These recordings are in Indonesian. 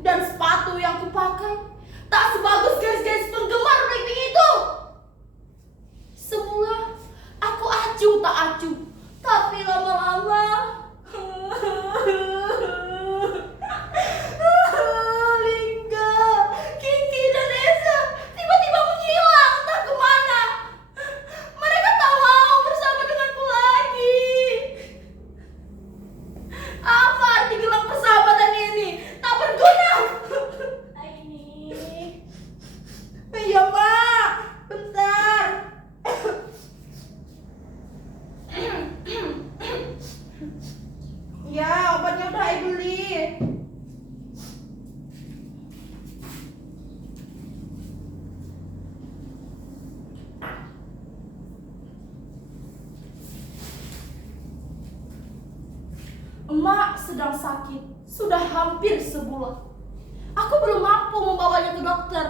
dan sepatu yang kupakai tak sebagus garis-garis penggemar Blackpink itu. Semula aku acuh tak acuh, tapi lama-lama Lingga, Kiki, dan Eza tiba-tiba menghilang entah kemana. Mereka tak mau bersama denganku lagi. Apa arti gelang persahabatan ini? Tak berguna. Aini. Iya, Mak. Bentar. Ya, obatnya udah Ai beli. Emak sedang sakit, sudah hampir sebulan. Aku belum mampu membawanya ke dokter.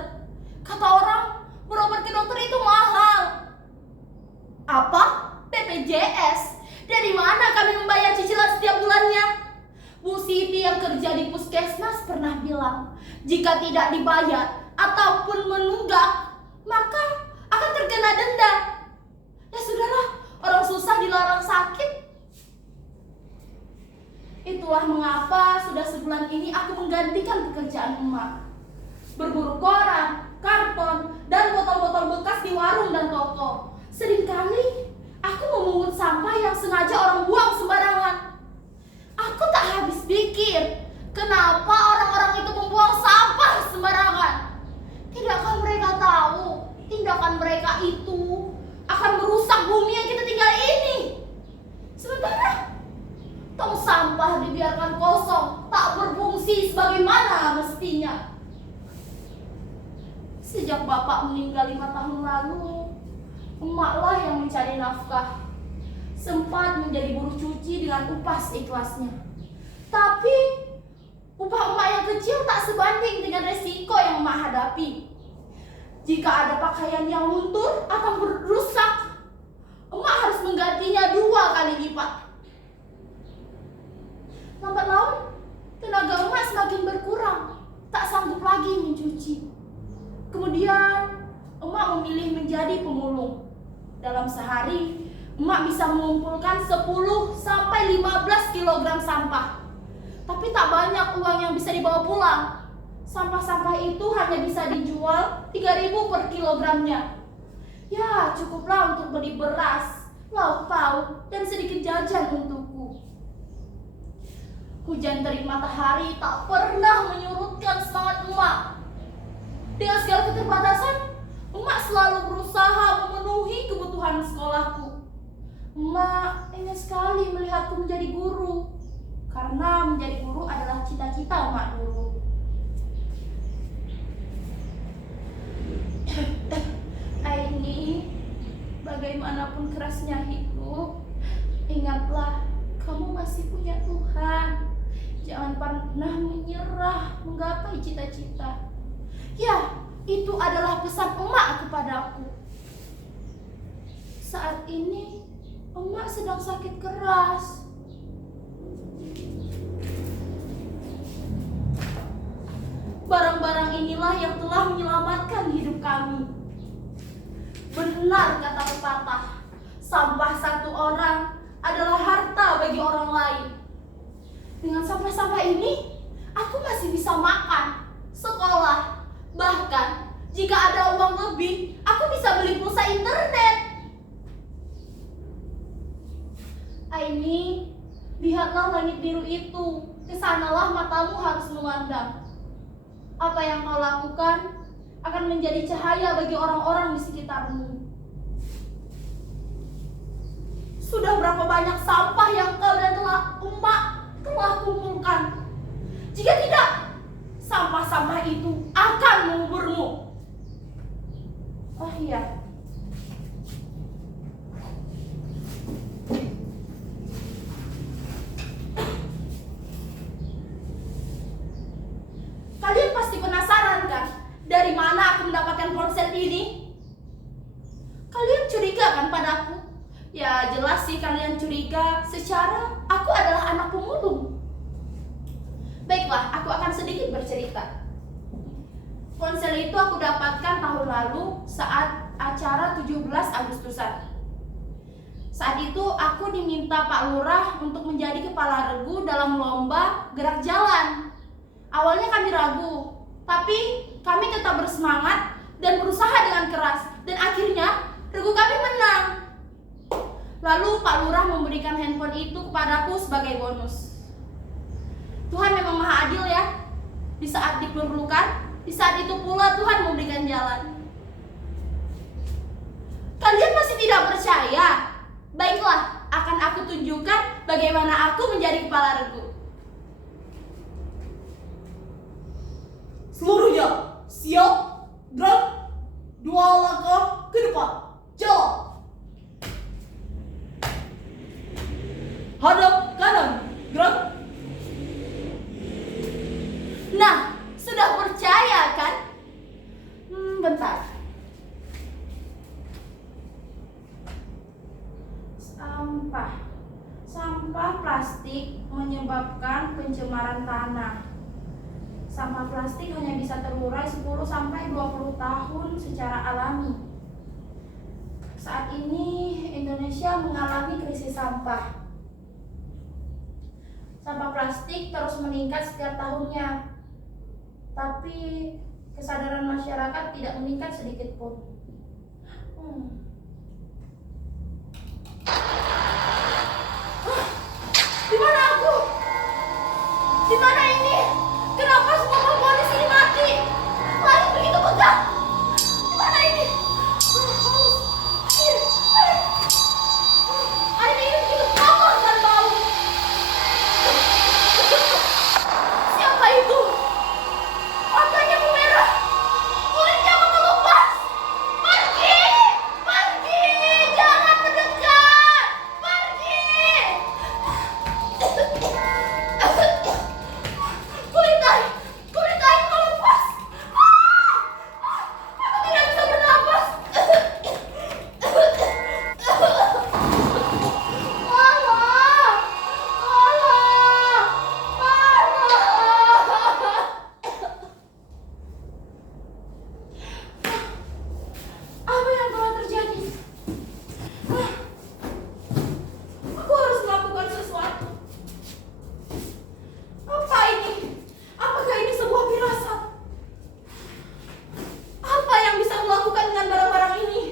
Kata orang, berobat ke dokter itu mahal. Apa? BPJS? Dari mana kami membayar cicilan setiap bulannya? Bu Siti yang kerja di puskesmas pernah bilang, jika tidak dibayar ataupun menunggak, maka akan terkena denda. Ya sudahlah, orang susah dilarang sakit. Itulah mengapa sudah sebulan ini aku menggantikan pekerjaan emak. Berburu koran, karton, dan botol-botol bekas di warung dan toko. Seringkali aku memungut sampah yang sengaja orang buang sembarangan. Aku tak habis pikir, kenapa orang-orang itu membuang sampah sembarangan. Tidakkah mereka tahu tindakan mereka itu akan merusak bumi yang kita tinggal ini? Sementara tong sampah dibiarkan kosong, tak berfungsi sebagaimana mestinya. Sejak bapak meninggal 5 tahun lalu, emaklah yang mencari nafkah. Sempat menjadi buruh cuci dengan upah seikhlasnya. Tapi upah emak yang kecil tak sebanding dengan resiko yang emak hadapi. Jika ada pakaian yang luntur atau rusak, emak harus menggantinya 2 kali lipat. Lambat laun, tenaga emak semakin berkurang, tak sanggup lagi mencuci. Kemudian, emak memilih menjadi pemulung. Dalam sehari, emak bisa mengumpulkan 10-15 kg sampah. Tapi tak banyak uang yang bisa dibawa pulang. Sampah-sampah itu hanya bisa dijual 3.000 per kilogramnya. Ya, cukuplah untuk beli beras, lauk pauk, dan sedikit jajan untukku. Hujan terik matahari tak pernah menyurutkan semangat emak. Dengan segala keterbatasan, emak selalu berusaha memenuhi kebutuhan sekolahku. Emak ingin sekali melihatku menjadi guru, karena menjadi guru adalah cita-cita emak dulu. Aini, bagaimanapun kerasnya hidup, ingatlah kamu masih punya Tuhan. Jangan pernah menyerah menggapai cita-cita. Ya, itu adalah pesan emak kepadaku. Saat ini, emak sedang sakit keras. Barang-barang inilah yang telah menyelamatkan hidup kami. Benar kata pepatah, sampah satu orang adalah harta bagi orang lain. Dengan sampah-sampah ini, aku masih bisa makan, sekolah, bahkan jika ada uang lebih, aku bisa beli pulsa internet. Aini, lihatlah langit biru itu, kesanalah matamu harus memandang. Apa yang kau lakukan akan menjadi cahaya bagi orang-orang di sekitarmu. Sudah berapa banyak sampah yang kau dan emak telah kumpulkan? Jika tidak, sampah-sampah itu akan menguburmu. Oh iya, kalian pasti penasaran kan, dari mana aku mendapatkan ponsel ini? Kalian curiga kan padaku? Ya jelas sih kalian curiga, secara aku adalah anak pemulung. Baiklah, baiklah, aku akan sedikit bercerita. Ponsel itu aku dapatkan tahun lalu saat acara 17 Agustusan. Saat itu aku diminta Pak Lurah untuk menjadi kepala regu dalam lomba gerak jalan. Awalnya kami ragu, tapi kami tetap bersemangat dan berusaha dengan keras. Dan akhirnya regu kami menang. Lalu Pak Lurah memberikan handphone itu kepadaku sebagai bonus. Tuhan memang maha adil ya. Di saat diperlukan, di saat itu pula Tuhan memberikan jalan. Kalian masih tidak percaya? Baiklah, akan aku tunjukkan bagaimana aku menjadi kepala regu. Seluruhnya siap, gerak, 2 langkah ke depan, jalan. Hadap kanan, gerak. Nah, sudah percaya kan? Bentar. Sampah plastik menyebabkan pencemaran tanah. Sampah plastik hanya bisa terurai 10 sampai 20 tahun secara alami. Saat ini Indonesia mengalami krisis sampah. Sampah plastik terus meningkat setiap tahunnya. Tapi kesadaran masyarakat tidak meningkat sedikit pun. Di mana aku? Di mana ini? Kenapa semua perempuan di sini mati? Langit begitu pekat. Di mana ini? Air ini begitu kotor dan bau. Siapa itu? Matanya memerah, kulitnya mengelupas. Pergi, pergi, jangan mendekat. Pergi. Kulit air melepas. Aku tidak bisa bernapas. Apa yang telah terjadi? Aku harus melakukan sesuatu. Apa ini? Apakah ini sebuah firasat? Apa yang bisa melakukan dengan barang-barang ini?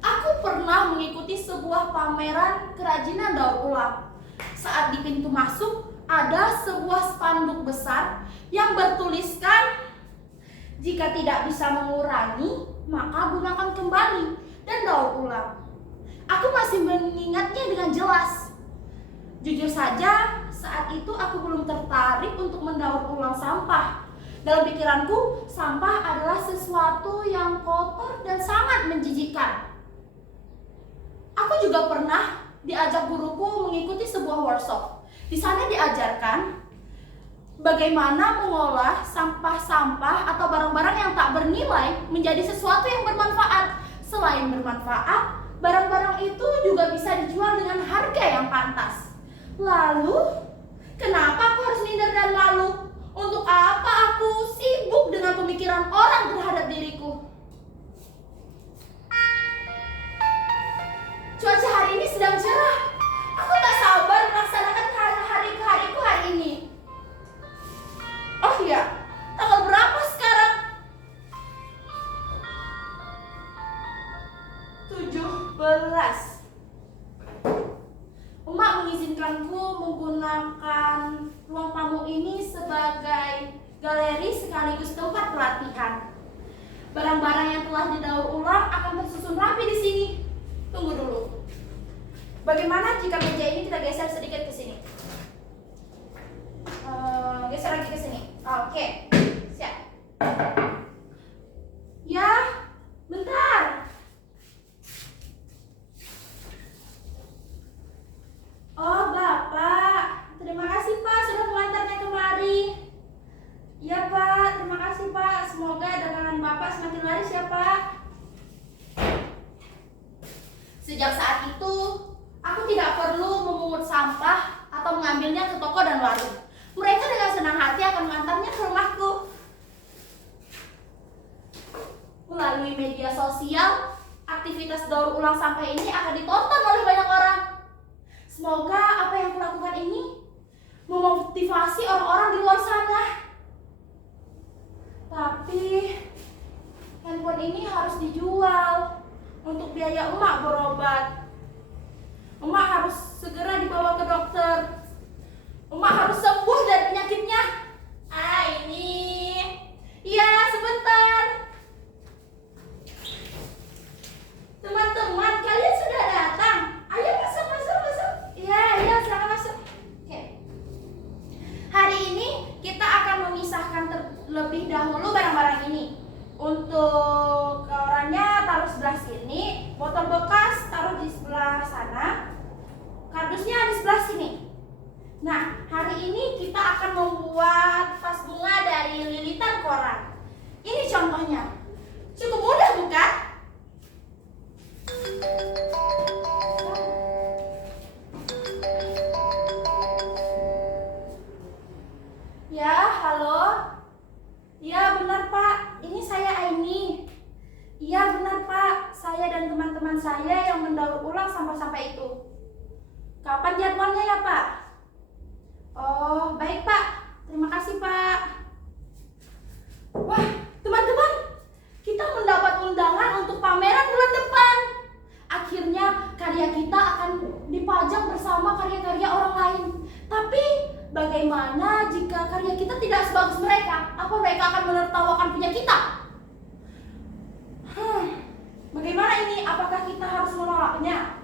Aku pernah mengikuti sebuah pameran kerajinan daur ulang. Saat di pintu masuk ada sebuah spanduk besar yang bertuliskan, jika tidak bisa mengurangi, maka gunakan kembali dan daur ulang. Aku masih mengingatnya dengan jelas. Jujur saja, saat itu aku belum tertarik untuk mendaur ulang sampah. Dalam pikiranku, sampah adalah sesuatu yang kotor dan sangat menjijikkan. Aku juga pernah diajak guruku mengikuti sebuah workshop. Di sana diajarkan bagaimana mengolah sampah-sampah atau barang-barang yang tak bernilai menjadi sesuatu yang bermanfaat. Selain bermanfaat, barang-barang itu juga bisa dijual dengan harga yang pantas. Lalu, kenapa aku harus minder dan malu? Untuk apa aku sibuk dengan pemikiran orang terhadap diriku? Cuaca hari ini sedang cerah. Aku tak sabar melaksanakan hari-hariku hari ini. Oh iya, tanggal berapa sekarang? 17. Emak mengizinkanku menggunakan ruang tamu ini sebagai galeri sekaligus tempat pelatihan. Barang-barang yang telah didaur ulang akan tersusun rapi di sini. Tunggu dulu. Bagaimana jika meja ini kita geser sedikit ke sini? Geser lagi ke sini. Oke, siap. Ya, bentar. Oh, Bapak. Terima kasih, Pak, sudah mengantarnya kemari. Iya, Pak. Terima kasih, Pak. Semoga dagangan Bapak semakin laris ya, Pak. Sejak saat itu, aku tidak perlu memungut sampah atau mengambilnya ke toko dan warung. Mereka dengan senang hati akan mengantarnya ke rumahku. Melalui media sosial, aktivitas daur ulang sampah ini akan ditonton oleh banyak orang. Semoga apa yang kulakukan ini memotivasi orang-orang di luar sana. Tapi handphone ini harus dijual untuk biaya emak berobat. Emak harus segera dibawa ke dokter. Emak harus sembuh dari penyakitnya. Ini. Iya, sebentar. Teman-teman, kalian sudah datang. Ayo masuk. Iya, silakan masuk. Oke. Hari ini kita akan memisahkan terlebih dahulu barang-barang ini. Untuk korannya taruh sebelah sini, botol bekas taruh di sebelah sana, kardusnya di sebelah sini. Nah, hari ini kita akan membuat vas bunga dari lilitan koran. Ini contohnya. Cukup mudah bukan? Ya, halo. Ya, benar Pak. Ini saya Aini. Iya, benar Pak. Saya dan teman-teman saya yang mendaur ulang sampah-sampah itu. Kapan jadwalnya ya Pak? Oh, baik Pak. Terima kasih Pak. Wah, teman-teman, kita mendapat undangan untuk pameran bulan depan. Akhirnya karya kita akan dipajang bersama karya-karya orang lain. Tapi bagaimana jika karya kita tidak sebagus mereka? Apa mereka akan menertawakan punya kita? Bagaimana ini? Apakah kita harus menolaknya?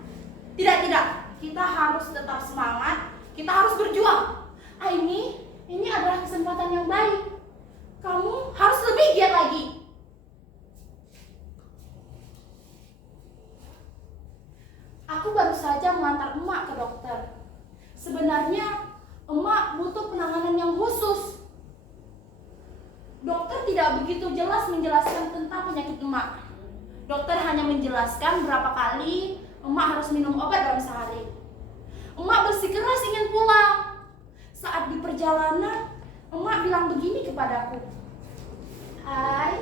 Tidak. Kita harus tetap semangat. Kita harus berjuang. Ini adalah kesempatan yang baik. Kamu harus lebih giat lagi. Aku baru saja mengantar emak ke dokter. Sebenarnya emak butuh penanganan yang khusus. Dokter tidak begitu jelas menjelaskan tentang penyakit emak. Dokter hanya menjelaskan berapa kali emak harus minum obat dalam sehari. Emak bersikeras ingin pulang. Saat di perjalanan, emak bilang begini kepadaku. Hai,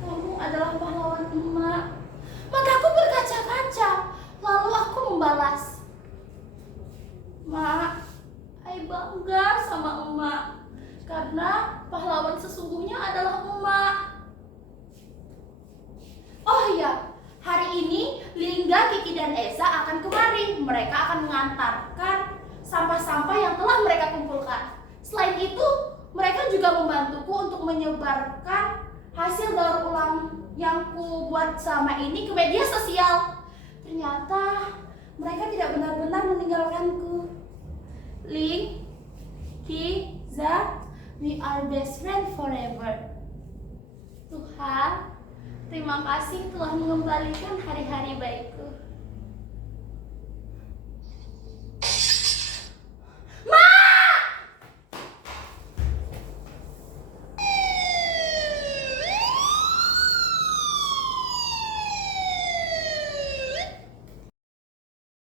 kamu adalah pahlawan emak. Mataku berkaca-kaca, lalu aku membalas. Mak, Ai bangga sama emak. Karena pahlawan sesungguhnya adalah emak. Oh iya, hari ini Lingga, Kiki, dan Eza akan kemari. Mereka akan mengantarkan sampah-sampah yang telah mereka kumpulkan. Selain itu, mereka juga membantuku untuk menyebarkan hasil daur ulang yang ku buat selama ini ke media sosial. Ternyata mereka tidak benar-benar meninggalkanku. Ling, Ki, Za, we are best friend forever. Tuhan, terima kasih telah mengembalikan hari-hari baikku.